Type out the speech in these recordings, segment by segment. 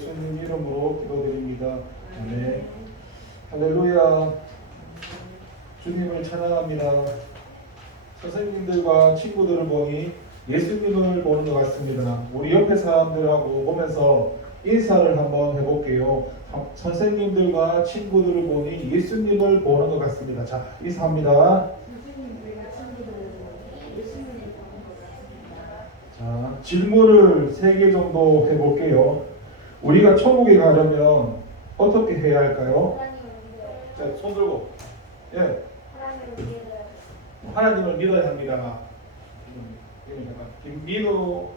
예수님 이름으로 기도드립니다. 아멘. 할렐루야. 주님을 찬양합니다. 선생님들과 친구들을 보니 예수님을 보는 것 같습니다. 우리 옆에 사람들하고 보면서 인사를 한번 해볼게요. 선생님들과 친구들을 보니 예수님을 보는 것 같습니다. 자, 인사합니다. 자, 질문을 3개 정도 해볼게요. 우리가 천국에 가려면 어떻게 해야 할까요? 자, 손 들고. 예. 하나님을 믿어야 합니다. 김민우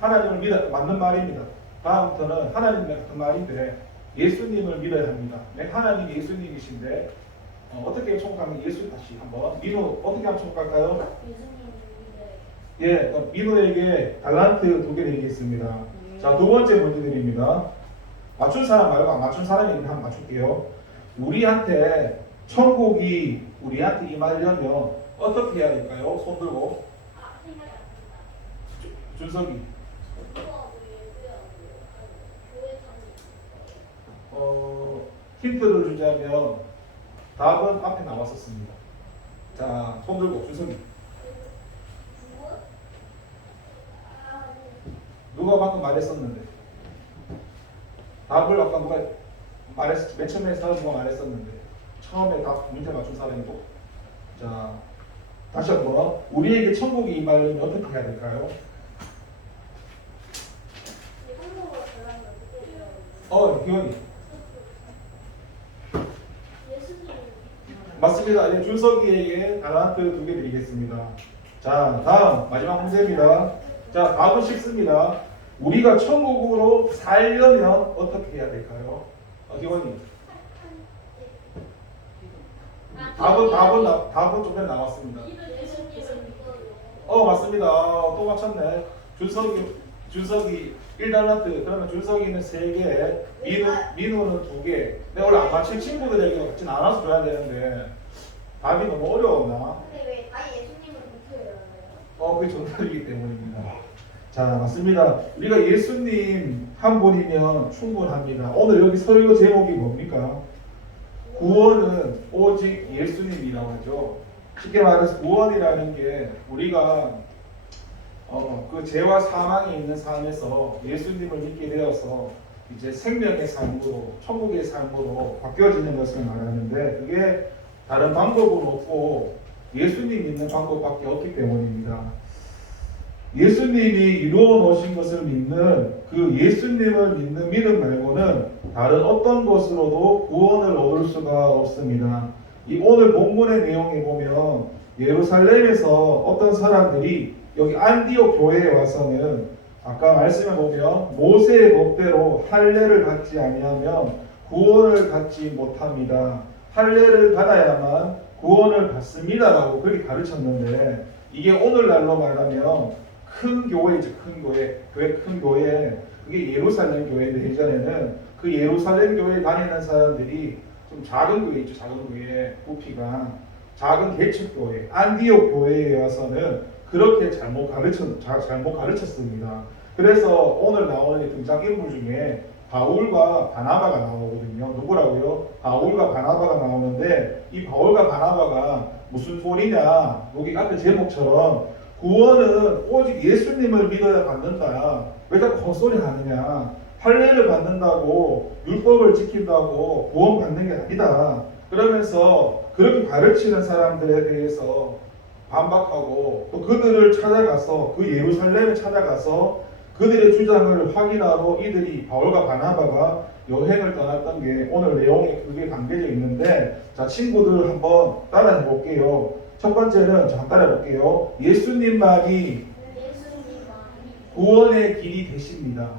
하나님을 믿어 맞는 말입니다. 다음부터는 하나님 같은 말인데 예수님을 믿어야 합니다. 하나님이 예수님이신데 어떻게 총각하면 예수 다시 한번 민우 어떻게 하면 총각할까요? 예, 민우에게 달란트 2개 드리겠습니다. 자, 2번째 문제 드립니다. 맞춘 사람 말고 안 맞춘 사람이 있는데 한번 맞출게요. 우리한테 천국이 우리한테 임하려면 어떻게 해야 될까요? 손 들고. 준석이. 힌트를 주자면 답은 앞에 나왔었습니다. 자, 손 들고 준석이. 누가 방금 말했었는데 답을 아까 누가 말했 맨 처음에 누가 말했었는데 처음에 답 문제 맞춘 사람이고. 자, 다시 한번 우리에게 천국이 임하려면 어떻게 해야 될까요? 기원이 맞습니다. 예, 준석이에게 달란트 2개 드리겠습니다. 자, 다음 마지막 문제입니다. 자, 답은 쉽습니다. 우리가 천국으로 살려면 어떻게 해야 될까요? 기원이. 답은 좀 전에 나왔습니다. 맞습니다. 또 맞췄네. 준석이 1달란트. 그러면 준석이는 3개, 민우는 2개. 내가 원래 안 맞힌 친구들에게 같이 나눠서 줘야 되는데 답이 너무 어려웠나? 근데 왜 아예 예수님을 믿어요? 그게 정답이기 때문입니다. 자, 맞습니다. 우리가 예수님 한 분이면 충분합니다. 오늘 여기 설교 제목이 뭡니까? 구원은 오직 예수님이라고 하죠. 쉽게 말해서 구원이라는 게 우리가 그 죄와 사망이 있는 삶에서 예수님을 믿게 되어서 이제 생명의 삶으로 천국의 삶으로 바뀌어지는 것을 말하는데 그게 다른 방법은 없고 예수님 믿는 방법밖에 없기 때문입니다. 예수님이 이루어 놓으신 것을 믿는 그 예수님을 믿는 믿음 말고는 다른 어떤 것으로도 구원을 얻을 수가 없습니다. 이 오늘 본문의 내용에 보면 예루살렘에서 어떤 사람들이 여기 안디옥 교회에 와서는 아까 말씀에 보면 모세의 법대로 할례를 받지 아니하면 구원을 받지 못합니다. 할례를 받아야만 구원을 받습니다라고 그렇게 가르쳤는데 이게 오늘날로 말하면 큰 교회죠. 큰 교회. 그게 예루살렘 교회인데 예전에는 그 예루살렘 교회에 다니는 사람들이 좀 작은 교회 있죠. 작은 교회 부피가 작은 개척교회 안디옥 교회에 와서는 그렇게 잘못 가르쳤습니다. 그래서 오늘 나오는 등장인물 중에 바울과 바나바가 나오거든요. 누구라고요? 바울과 바나바가 나오는데 이 바울과 바나바가 무슨 소리냐? 여기 앞에 제목처럼 구원은 오직 예수님을 믿어야 받는다. 왜 자꾸 헛소리 하느냐? 할례를 받는다고 율법을 지킨다고 구원 받는 게 아니다. 그러면서 그렇게 가르치는 사람들에 대해서 반박하고 또 그들을 찾아가서 그 예루살렘에 찾아가서 그들의 주장을 확인하러 이들이 바울과 바나바가 여행을 떠났던 게 오늘 내용에 그게 담겨져 있는데 자, 친구들 한번 따라해 볼게요. 첫 번째는 자, 따라해 볼게요. 예수님만이 구원의 길이 되십니다.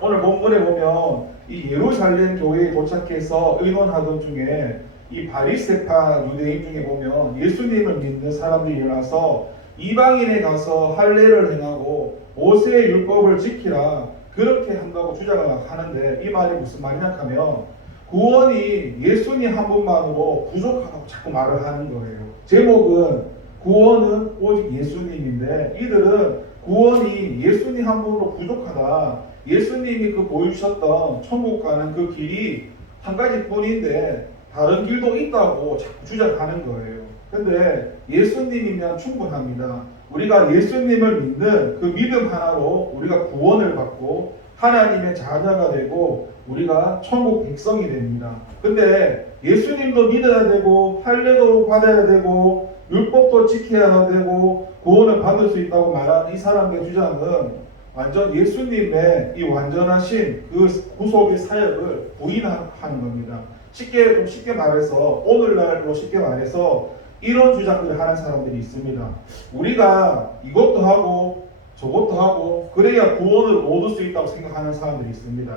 오늘 본문에 보면 이 예루살렘 교회에 도착해서 의논하던 중에 이 바리새파 유대인 중에 보면 예수님을 믿는 사람들이 일어나서 이방인에 가서 할례를 행하고 모세의 율법을 지키라 그렇게 한다고 주장을 하는데 이 말이 무슨 말이냐 하면 구원이 예수님 한 분만으로 부족하다고 자꾸 말을 하는 거예요. 제목은 구원은 오직 예수님인데 이들은 구원이 예수님 한 분으로 부족하다. 예수님이 그 보여주셨던 천국 가는 그 길이 한 가지뿐인데 다른 길도 있다고 자꾸 주장하는 거예요. 근데 예수님이면 충분합니다. 우리가 예수님을 믿는 그 믿음 하나로 우리가 구원을 받고 하나님의 자녀가 되고 우리가 천국 백성이 됩니다. 근데 예수님도 믿어야 되고 할례도 받아야 되고 율법도 지켜야 되고 구원을 받을 수 있다고 말하는 이 사람의 주장은 완전 예수님의 이 완전하신 그 구속의 사역을 부인하는 겁니다. 좀 쉽게 말해서 오늘날로 쉽게 말해서 이런 주장들을 하는 사람들이 있습니다. 우리가 이것도 하고 저것도 하고 그래야 구원을 얻을 수 있다고 생각하는 사람들이 있습니다.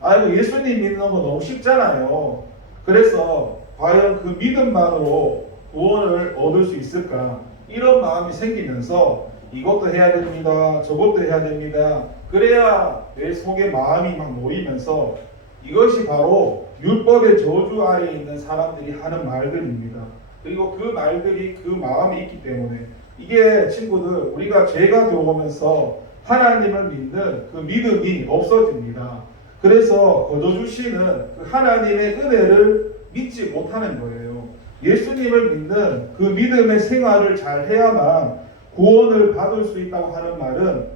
아이고 예수님 믿는 거 너무 쉽잖아요. 그래서 과연 그 믿음만으로 구원을 얻을 수 있을까? 이런 마음이 생기면서 이것도 해야 됩니다. 저것도 해야 됩니다. 그래야 내 속에 마음이 막 모이면서 이것이 바로 율법의 저주 아래에 있는 사람들이 하는 말들입니다. 그리고 그 말들이 그 마음이 있기 때문에 이게 친구들 우리가 죄가 들어오면서 하나님을 믿는 그 믿음이 없어집니다. 그래서 거저주시는 그 하나님의 은혜를 믿지 못하는 거예요. 예수님을 믿는 그 믿음의 생활을 잘 해야만 구원을 받을 수 있다고 하는 말은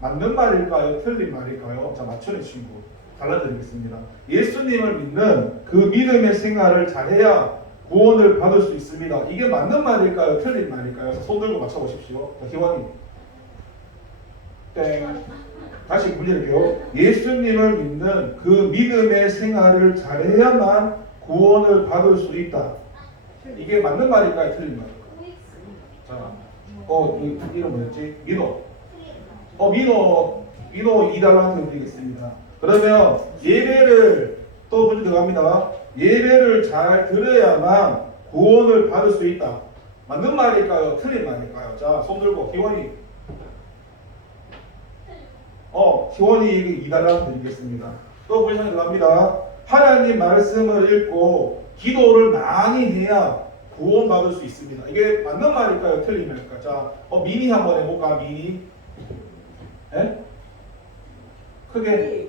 맞는 말일까요? 틀린 말일까요? 자, 맞춰내 친구. 달라드리겠습니다. 예수님을 믿는 그 믿음의 생활을 잘해야 구원을 받을 수 있습니다. 이게 맞는 말일까요? 틀린 말일까요? 손 들고 맞춰보십시오. 자, 기원이. 땡. 다시 문제를게요. 예수님을 믿는 그 믿음의 생활을 잘해야만 구원을 받을 수 있다. 이게 맞는 말일까요? 틀린 말일까요? 자, 이름 뭐였지? 민호. 민호 2달러한테 드리겠습니다. 그러면 예배를 또 문제 들어갑니다. 예배를 잘 들어야만 구원을 받을 수 있다. 맞는 말일까요? 틀린 말일까요? 자, 손 들고 기원이. 기원이 2달러 드리겠습니다. 또 문제 들어갑니다. 하나님 말씀을 읽고 기도를 많이 해야 구원 받을 수 있습니다. 이게 맞는 말일까요? 틀린 말일까요? 자, 미니 한번 해볼까? 미니. 예? 크게.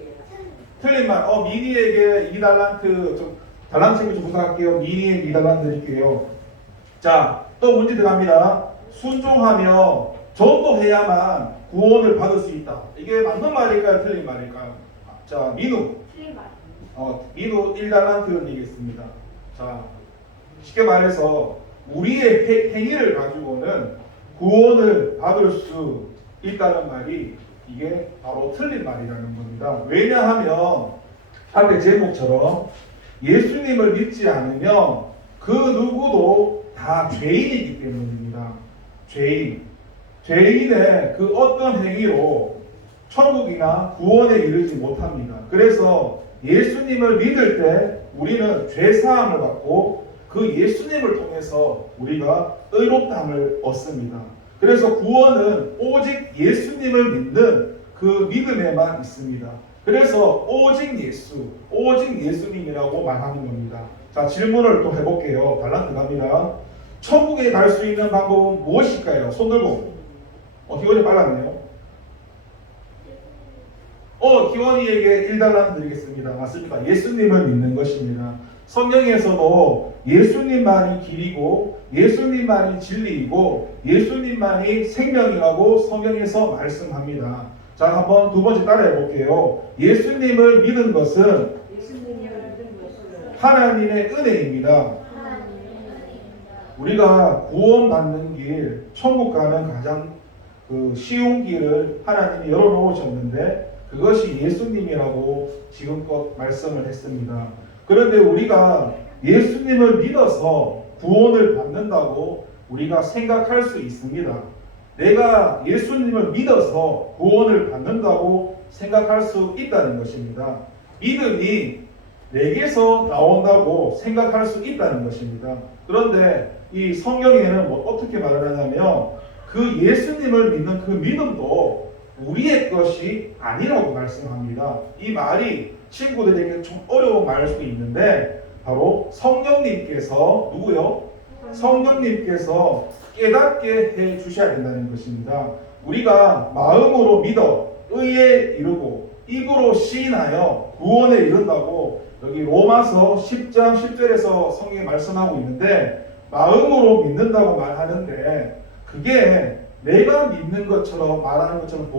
틀린 말. 미니에게 2달란트 좀 달란트 좀 부탁할게요. 미니에게 2달란트 드릴게요. 자, 또 문제 들어갑니다. 순종하며 전도해야만 구원을 받을 수 있다. 이게 맞는 말일까요? 틀린 말일까요? 자, 민우. 틀린 말. 민우 1달란트 드리겠습니다. 자, 쉽게 말해서 우리의 행위를 가지고는 구원을 받을 수 있다는 말이 이게 바로 틀린 말이라는 겁니다. 왜냐하면 앞에 제목처럼 예수님을 믿지 않으면 그 누구도 다 죄인이기 때문입니다. 죄인의 그 어떤 행위로 천국이나 구원에 이르지 못합니다. 그래서 예수님을 믿을 때 우리는 죄사함을 받고 그 예수님을 통해서 우리가 의롭다함을 얻습니다. 그래서 구원은 오직 예수님을 믿는 그 믿음에만 있습니다. 그래서 오직 예수님이라고 말하는 겁니다. 자, 질문을 또 해볼게요. 발란 들어갑니다. 천국에 갈 수 있는 방법은 무엇일까요? 손 들고. 기원이 빨랐네요. 기원이에게 1달러 드리겠습니다. 맞습니다. 예수님을 믿는 것입니다. 성경에서도 예수님만이 길이고 예수님만이 진리이고 예수님만이 생명이라고 성경에서 말씀합니다. 자, 한번 두 번째 따라해 볼게요. 예수님을 믿는 것은 하나님의 은혜입니다. 우리가 구원받는 길, 천국 가는 가장 쉬운 길을 하나님이 열어놓으셨는데 그것이 예수님이라고 지금껏 말씀을 했습니다. 그런데 우리가 예수님을 믿어서 구원을 받는다고 우리가 생각할 수 있습니다. 내가 예수님을 믿어서 구원을 받는다고 생각할 수 있다는 것입니다. 믿음이 내게서 나온다고 생각할 수 있다는 것입니다. 그런데 이 성경에는 어떻게 말을 하냐면 그 예수님을 믿는 그 믿음도 우리의 것이 아니라고 말씀합니다. 이 말이 친구들에게 좀 어려운 말일 수도 있는데 바로 성령님께서 누구요? 성령님께서 깨닫게 해 주셔야 된다는 것입니다. 우리가 마음으로 믿어 의에 이르고 입으로 시인하여 구원에 이른다고 여기 로마서 10장 10절에서 성경에 말씀하고 있는데, 마음으로 믿는다고 말하는데 그게 내가 믿는 것처럼 말하는 것처럼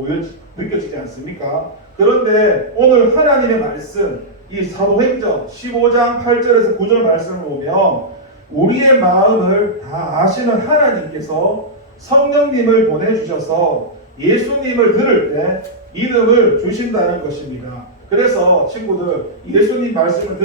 느껴지지 않습니까? 그런데 오늘 하나님의 말씀, 이 사도행전 15장 8절에서 9절 말씀을 보면 우리의 마음을 다 아시는 하나님께서 성령님을 보내주셔서 예수님을 들을 때 믿음을 주신다는 것입니다. 그래서 친구들, 예수님 말씀을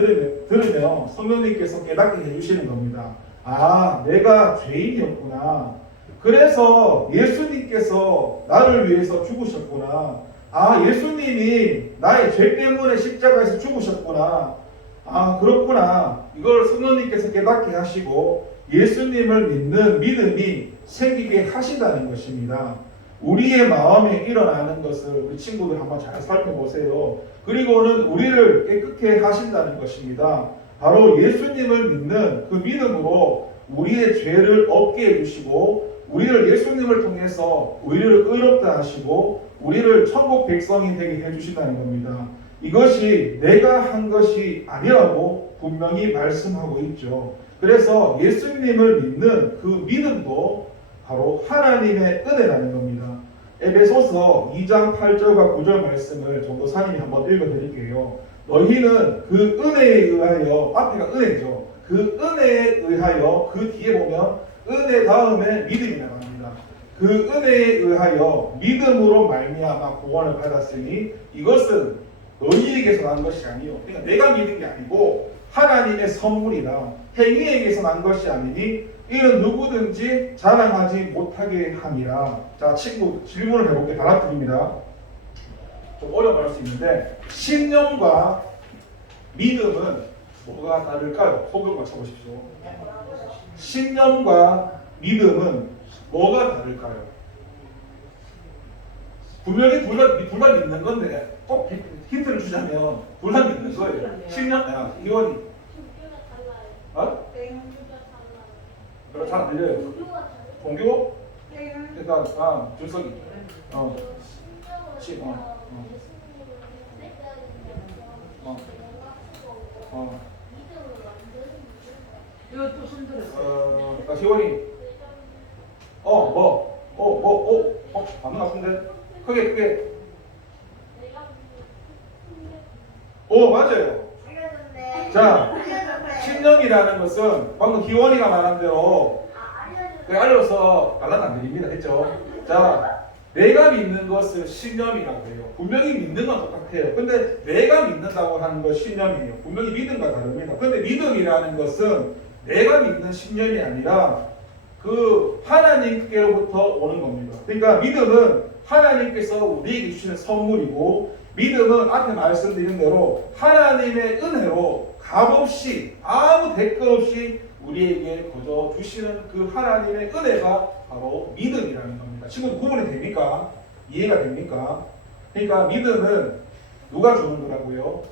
들으면 성령님께서 깨닫게 해주시는 겁니다. 아, 내가 죄인이었구나. 그래서 예수님께서 나를 위해서 죽으셨구나. 아, 예수님이 나의 죄 때문에 십자가에서 죽으셨구나. 아, 그렇구나. 이걸 성령님께서 깨닫게 하시고 예수님을 믿는 믿음이 생기게 하신다는 것입니다. 우리의 마음에 일어나는 것을 우리 친구들 한번 잘 살펴보세요. 그리고는 우리를 깨끗게 하신다는 것입니다. 바로 예수님을 믿는 그 믿음으로 우리의 죄를 없게 해주시고 우리를 예수님을 통해서 우리를 의롭다 하시고 우리를 천국 백성이 되게 해주신다는 겁니다. 이것이 내가 한 것이 아니라고 분명히 말씀하고 있죠. 그래서 예수님을 믿는 그 믿음도 바로 하나님의 은혜라는 겁니다. 에베소서 2장 8절과 9절 말씀을 전도사님이 한번 읽어드릴게요. 너희는 그 은혜에 의하여, 앞에가 은혜죠. 그 은혜에 의하여, 그 뒤에 보면 은혜 다음에 믿음이라고 합니다. 그 은혜에 의하여 믿음으로 말미암아 구원을 받았으니 이것은 너희에게서 난 것이 아니요. 그러니까 내가 믿은 게 아니고 하나님의 선물이라 행위에게서 난 것이 아니니 이는 누구든지 자랑하지 못하게 함이라. 자, 친구 질문을 해볼게. 받아드립니다. 좀 어려워할 수 있는데 신념과 믿음은 뭐가 다를까요? 속을 맞춰보십시오. 신념과 믿음은 뭐가 다를까요? 분명히 둘 다 믿는 건데 꼭 힌트를 주자면 둘 다 믿는 거예요. 신념, 이원이. 어? 잘 안 들려요. 종교? 일단 준석이. 이것도 손들었어요. 희원이. 맞는 것 같은데? 크게. 맞아요. 자, 신념이라는 것은 방금 희원이가 말한 대로 알려서 달라는 안 드립니다. 했죠? 자, 내가 믿는 것을 신념이라고 해요. 분명히 믿는 건 똑같아요. 근데 내가 믿는다고 하는 건 신념이에요. 분명히 믿음과 다릅니다. 근데 믿음이라는 것은 내가 믿는 신념이 아니라 그 하나님께로부터 오는 겁니다. 그러니까 믿음은 하나님께서 우리에게 주시는 선물이고, 믿음은 앞에 말씀드린 대로 하나님의 은혜로 값없이 아무 대가 없이 우리에게 거저 주시는 그 하나님의 은혜가 바로 믿음이라는 겁니다. 친구들 구분이 됩니까? 이해가 됩니까? 그러니까 믿음은 누가 주는 거라고요?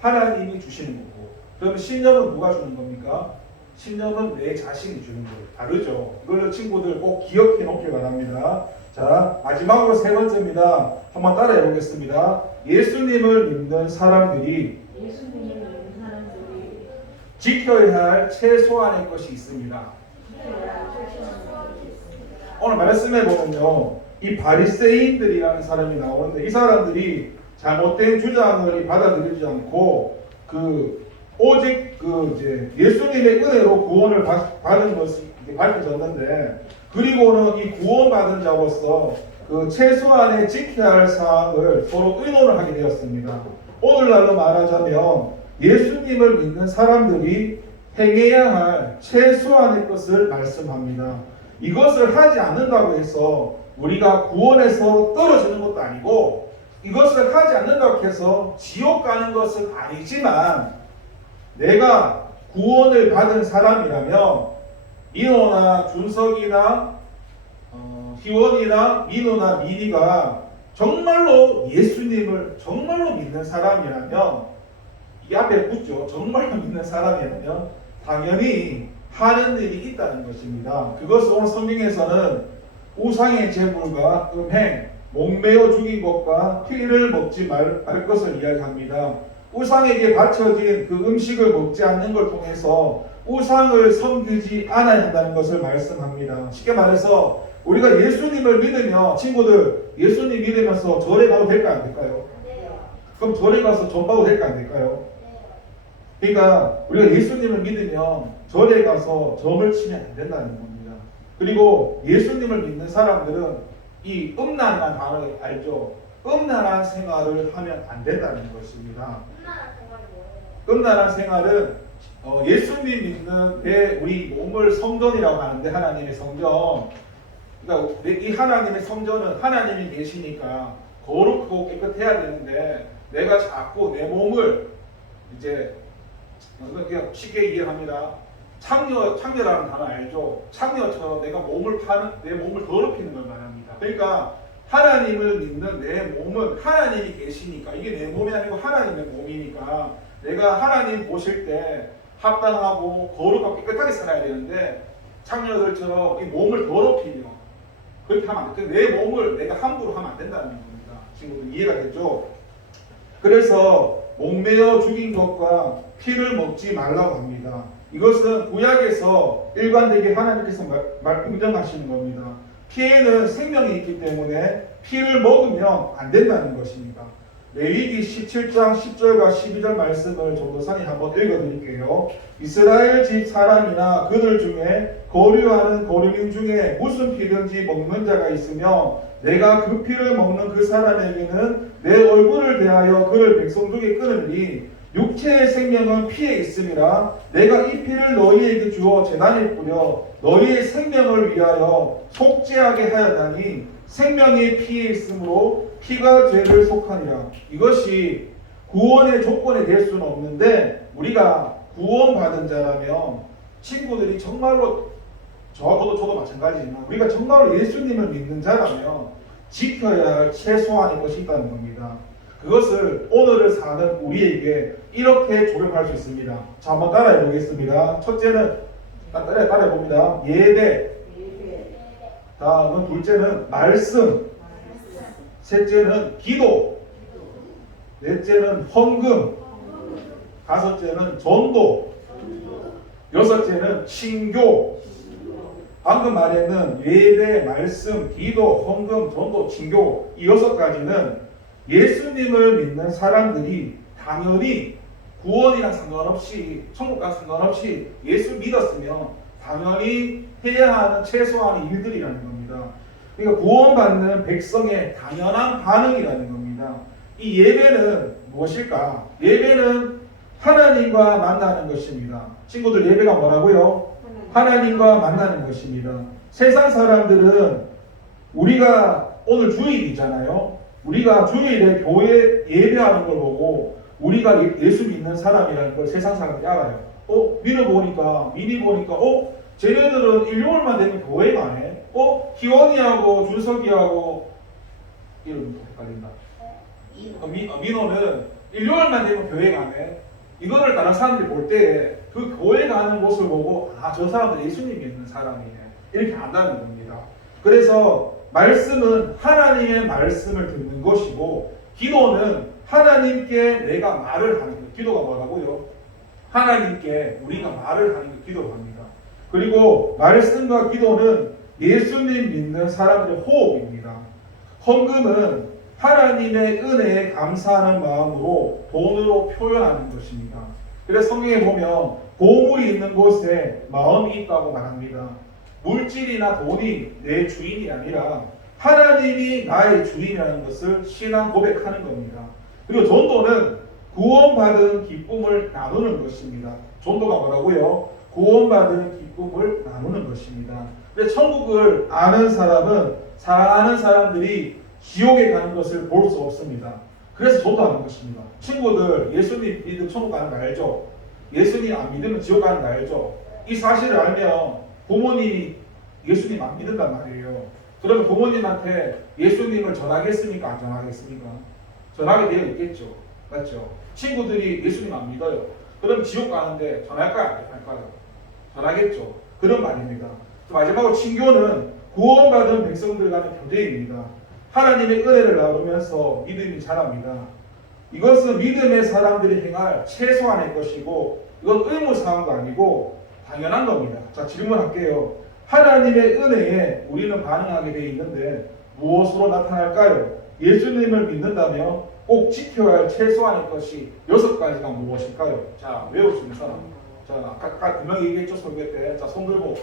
하나님이 주시는 거고, 그럼 신념은 누가 주는 겁니까? 신념은 내 자신이 주는 거예요. 다르죠? 이걸 친구들 꼭 기억해 놓길 바랍니다. 자, 마지막으로 세 번째입니다. 한번 따라해 보겠습니다. 예수님을 믿는 사람들이 지켜야 할 최소한의 것이 있습니다. 오늘 말씀해 보면요, 이 바리새인들이라는 사람이 나오는데 이 사람들이 잘못된 주장을 받아들이지 않고 오직 이제 예수님의 은혜로 구원을 받은 것이 밝혀졌는데, 그리고는 이 구원받은 자로서 그 최소한의 지켜야 할 사항을 서로 의논을 하게 되었습니다. 오늘날로 말하자면 예수님을 믿는 사람들이 행해야 할 최소한의 것을 말씀합니다. 이것을 하지 않는다고 해서 우리가 구원에서 떨어지는 것도 아니고, 이것을 하지 않는다고 해서 지옥 가는 것은 아니지만, 내가 구원을 받은 사람이라면 민호나 준석이나 희원이나 민호나 미리가 정말로 예수님을 정말로 믿는 사람이라면, 이 앞에 붙죠. 정말로 믿는 사람이라면 당연히 하는 일이 있다는 것입니다. 그것을 오늘 성경에서는 우상의 제물과 음행, 목매어 죽인 것과 피를 먹지 말 것을 이야기합니다. 우상에게 바쳐진 그 음식을 먹지 않는 걸 통해서 우상을 섬기지 않아야 한다는 것을 말씀합니다. 쉽게 말해서 우리가 예수님을 믿으면 친구들 예수님 믿으면서 절에 가도 될까 안 될까요? 네. 그럼 절에 가서 전 봐도 될까 안 될까요? 네. 그러니까 우리가 예수님을 믿으면 절에 가서 점을 치면 안 된다는 겁니다. 그리고 예수님을 믿는 사람들은 이 음란한 단어 알죠? 음란한 생활을 하면 안 된다는 것입니다. 끝나는 생활이 뭐예요? 음란한 생활은 예수님 믿는 내 우리 몸을 성전이라고 하는데 하나님의 성전. 그러니까 이 하나님의 성전은 하나님이 계시니까 거룩하고 깨끗해야 되는데 내가 자꾸 내 몸을 이제 그냥 쉽게 이해합니다. 창녀라는 단어 알죠? 창녀처럼 내가 내 몸을 더럽히는 걸 말합니다. 그러니까 하나님을 믿는 내 몸은 하나님이 계시니까 이게 내 몸이 아니고 하나님의 몸이니까 내가 하나님 보실 때 합당하고 거룩하고 깨끗하게 살아야 되는데 창녀들처럼 이 몸을 더럽히며 그렇게 하면 안 돼. 내 몸을 내가 함부로 하면 안 된다는 겁니다. 친구들 이해가 되죠? 그래서 목매어 죽인 것과 피를 먹지 말라고 합니다. 이것은 구약에서 일관되게 하나님께서 인정하시는 겁니다. 피에는 생명이 있기 때문에 피를 먹으면 안 된다는 것입니다. 레위기 17장 10절과 12절 말씀을 전도사님 한번 읽어드릴게요. 이스라엘 집 사람이나 그들 중에 거류하는 거류민 중에 무슨 피든지 먹는 자가 있으면 내가 그 피를 먹는 그 사람에게는 내 얼굴을 대하여 그를 백성 중에 끊으니 육체의 생명은 피에 있음이라 내가 이 피를 너희에게 주어 제단에 뿌려 너희의 생명을 위하여 속죄하게 하였다니 생명이 피에 있으므로 피가 죄를 속하니라. 이것이 구원의 조건이 될 수는 없는데 우리가 구원받은 자라면 친구들이 정말로 저도 마찬가지지만 우리가 정말로 예수님을 믿는 자라면 지켜야 할 최소한의 것이 있다는 겁니다. 그것을 오늘을 사는 우리에게 이렇게 적용할 수 있습니다. 자, 한번 따라해 보겠습니다. 첫째는 따라해 봅니다. 예배. 다음은 둘째는 말씀. 셋째는 기도. 넷째는 헌금. 다섯째는 전도. 여섯째는 신교. 방금 말에는 예배, 말씀, 기도, 헌금, 전도, 신교 이 6가지는 예수님을 믿는 사람들이 당연히 구원이랑 상관없이 천국과 상관없이 예수 믿었으면 당연히 해야 하는 최소한의 일들이라는 겁니다. 그러니까 구원받는 백성의 당연한 반응이라는 겁니다. 이 예배는 무엇일까? 예배는 하나님과 만나는 것입니다. 친구들 예배가 뭐라고요? 하나님과 만나는 것입니다. 세상 사람들은 우리가 오늘 주일이잖아요. 우리가 주일에 교회 예배하는 걸 보고 우리가 예수 믿는 사람이라는 걸 세상 사람들이 알아요. 민이 보니까 쟤네들은 일요일만 되면 교회 가네. 희원이하고 준석이하고 이름이 헷갈린다. 민호는 일요일만 되면 교회 가네. 이거를 다른 사람들이 볼 때 그 교회 가는 모습을 보고 저 사람들 예수님 믿는 사람이네 이렇게 안다는 겁니다. 그래서 말씀은 하나님의 말씀을 듣는 것이고 기도는 하나님께 내가 말을 하는 것. 기도가 뭐라고요? 하나님께 우리가 말을 하는 것 기도를 합니다. 그리고 말씀과 기도는 예수님 믿는 사람들의 호흡입니다. 헌금은 하나님의 은혜에 감사하는 마음으로 돈으로 표현하는 것입니다. 그래서 성경에 보면 보물이 있는 곳에 마음이 있다고 말합니다. 물질이나 돈이 내 주인이 아니라 하나님이 나의 주인이라는 것을 신앙 고백하는 겁니다. 그리고 전도는 구원받은 기쁨을 나누는 것입니다. 전도가 뭐라고요? 구원받은 기쁨을 나누는 것입니다. 근데 천국을 아는 사람은 사랑하는 사람들이 지옥에 가는 것을 볼 수 없습니다. 그래서 전도하는 것입니다. 친구들 예수님 믿으면 천국 가는 거 알죠? 예수님 안 믿으면 지옥 가는 거 알죠? 이 사실을 알면 부모님이 예수님 안 믿는단 말이에요. 그러면 부모님한테 예수님을 전하겠습니까? 안 전하겠습니까? 전하게 되어 있겠죠. 맞죠? 친구들이 예수님 안 믿어요. 그럼 지옥 가는데 전할까요? 안 할까요? 전하겠죠. 그런 말입니다. 마지막으로 친교는 구원받은 백성들 간의 교제입니다. 하나님의 은혜를 나누면서 믿음이 자랍니다. 이것은 믿음의 사람들이 행할 최소한의 것이고 이건 의무사항도 아니고 당연한 겁니다. 자, 질문할게요. 하나님의 은혜에 우리는 반응하게 되어 있는데 무엇으로 나타날까요? 예수님을 믿는다면 꼭 지켜야 할 최소한의 것이 6가지가 무엇일까요? 자, 외울 수 있는 사람. 자, 아까 분명히 얘기했죠, 설교 때. 자, 손 들고.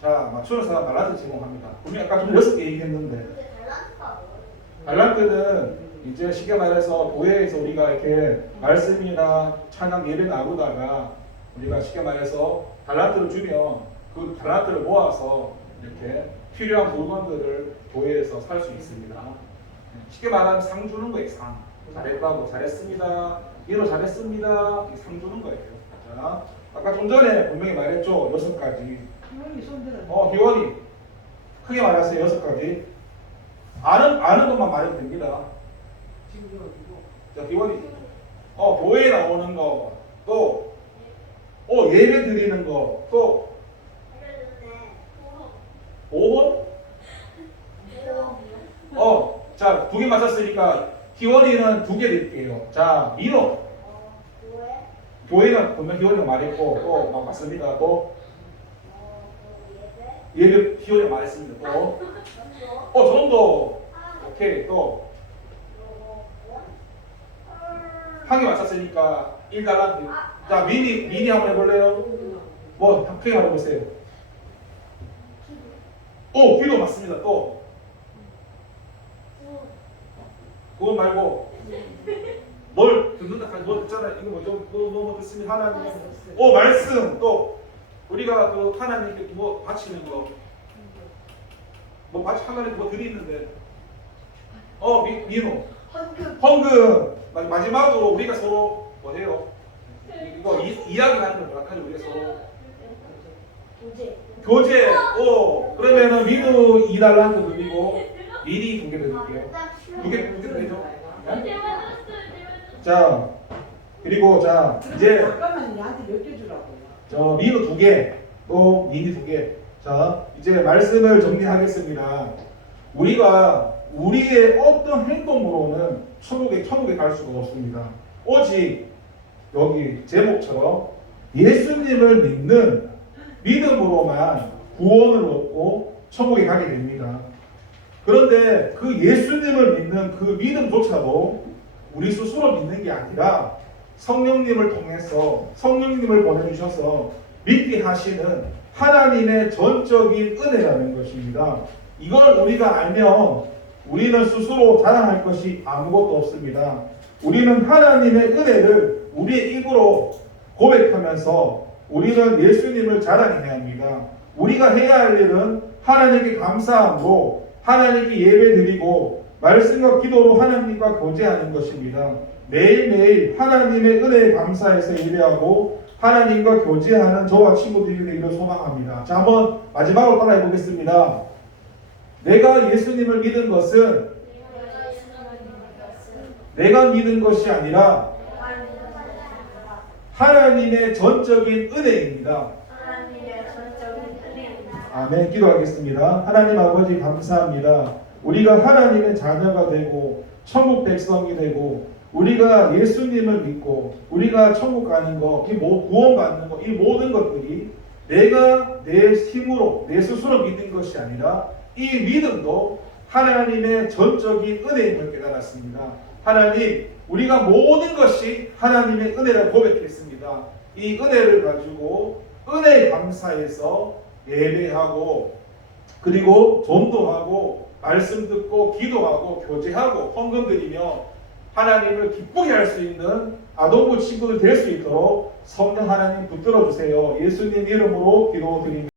자, 맞추는 사람 달란트 제공합니다. 분명히 아까 좀 6개 얘기했는데. 근데 달란트가 뭐예요? 달란트는 이제 쉽게 말해서 교회에서 우리가 이렇게 말씀이나 찬양 예배 나누다가 우리가 쉽게 말해서 달란트를 주면 그 달란트를 모아서 이렇게 필요한 물건들을 교회에서 살 수 있습니다. 쉽게 말하면 상 주는 거예요. 상. 잘했다고 잘했습니다. 이로 잘했습니다. 상 주는 거예요. 자, 아까 좀 전에 분명히 말했죠. 6가지. 기원이 손들어. 기원이 크게 말하세요. 6가지. 아는 것만 말해도 됩니다. 지금 이거 이거. 자, 기원이 교회에 나오는 거, 또 예배 드리는 거, 또 알려줬네. 5번. 자, 2개 맞췄으니까 기원이는 2개 드릴게요. 자, 민호. 뭐해? 교회는 분명 기원이가 말했고 또 맞습니다. 또 예배? 예배 기원이가 말했습니다. 또 또? 정도. 오케이. 또 한 개 맞췄으니까 1달란트. 자, 미니 한번 해볼래요? 뭐 크게 말해보세요. 기도 맞습니다. 또 그거 말고 뭘 듣는다 하지 뭐 듣잖아요. 이거 뭐 듣으면 하나님. 말씀. 또 우리가 그 하나님께 뭐 바치는 거. 뭐 하나님께 뭐 드리는데. 민호. 헌금. 마지막으로 우리가 서로 뭐 해요? 이거 이야기하는 거 같아요. 우리가 서로 교제. 그러면은 민호 2달란트 드리고 미리 2개 드릴게요. 2개 되죠? 네? 자, 그리고 자 이제 잠깐만 얘한테 몇 개 주라고요. 저 민호 2개, 또 미니 2개. 자, 이제 말씀을 정리하겠습니다. 우리가 우리의 어떤 행동으로는 천국에 갈 수가 없습니다. 오직 여기 제목처럼 예수님을 믿는 믿음으로만 구원을 얻고 천국에 가게 됩니다. 그런데 그 예수님을 믿는 그 믿음조차도 우리 스스로 믿는 게 아니라 성령님을 통해서 성령님을 보내주셔서 믿게 하시는 하나님의 전적인 은혜라는 것입니다. 이걸 우리가 알면 우리는 스스로 자랑할 것이 아무것도 없습니다. 우리는 하나님의 은혜를 우리의 입으로 고백하면서 우리는 예수님을 자랑해야 합니다. 우리가 해야 할 일은 하나님께 감사함으로 하나님께 예배드리고 말씀과 기도로 하나님과 교제하는 것입니다. 매일매일 하나님의 은혜에 감사해서 예배하고 하나님과 교제하는 저와 친구들이 되기를 소망합니다. 자, 한번 마지막으로 따라해 보겠습니다. 내가 예수님을 믿은 것은 내가 믿은 것이 아니라 하나님의 전적인 은혜입니다. 아멘. 기도하겠습니다. 하나님 아버지 감사합니다. 우리가 하나님의 자녀가 되고 천국 백성이 되고 우리가 예수님을 믿고 우리가 천국 가는 거, 구원받는 거, 이 모든 것들이 내가 내 힘으로 내 스스로 믿는 것이 아니라 이 믿음도 하나님의 전적인 은혜임을 깨달았습니다. 하나님, 우리가 모든 것이 하나님의 은혜라고 고백했습니다. 이 은혜를 가지고 은혜에 감사해서 예배하고 그리고 전도하고 말씀 듣고 기도하고 교제하고 헌금 드리며 하나님을 기쁘게 할 수 있는 아동부 친구들 될 수 있도록 성령 하나님 붙들어 주세요. 예수님 이름으로 기도드립니다.